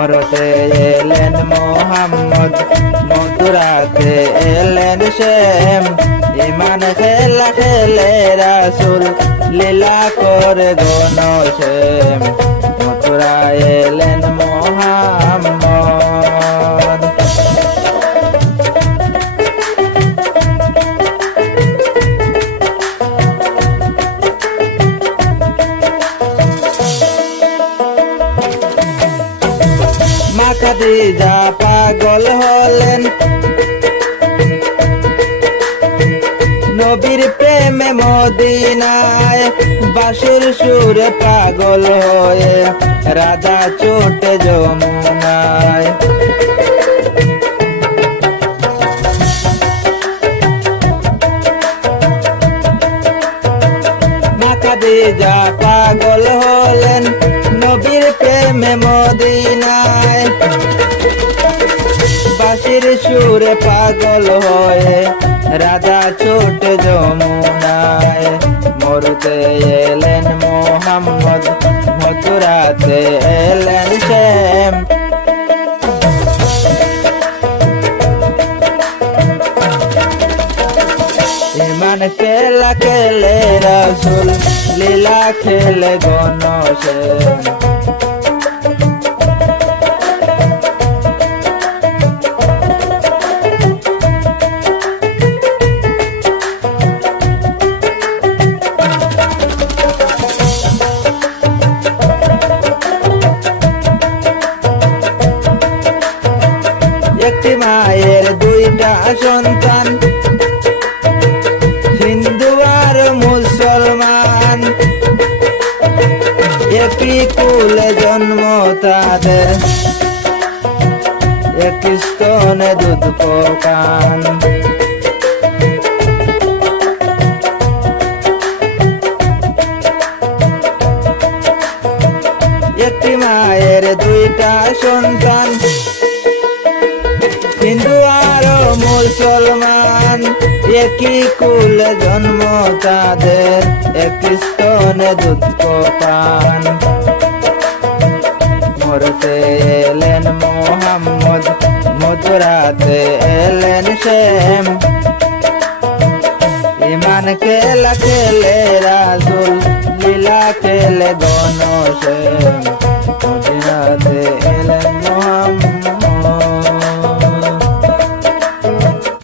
মরতে এলেন মোহাম্মদ, মথুরাতে এলেন শ্যাম। ইমান খেলা খেলে রাসূল, লীলা করে ঘনশ্যাম। মথুরায় এলেন মোহাম্মদ। মা খাদিজা পাগল হলেন, নবীর প্রেমে মদিনায়। বাঁশির সুরে পাগল হয়ে রাধা ছোটে যমুনায়। মা খাদিজা পাগল হলেন, নবীর প্রেমে মদিনায়। বাঁশির সুরে পাগল হয়ে রাধা ছোট যমুনায়। মরতে এলেন মোহাম্মদ, মথুরাতে এলেন শ্যাম। ইমান খেলা খেলে রাসূল, লীলা খেলে ঘনশ্যাম। একটি মায়ের দুইটা সন্তান, হিন্দু আর মুসলমান। একই কুলে জন্ম তাদের, একই স্তনে দুধ পান। একটি মায়ের দুইটা সন্তান, হিন্দু আর মুসলমান। একই কুলে জন্ম তাদের, একই স্তনে দুধ পান। মরতে এলেন মোহাম্মদ, মথুরাতে এলেন শ্যাম। ইমান খেলা খেলে রাসূল, লীলা খেলে ঘনশ্যাম। মথুরাতে এলেন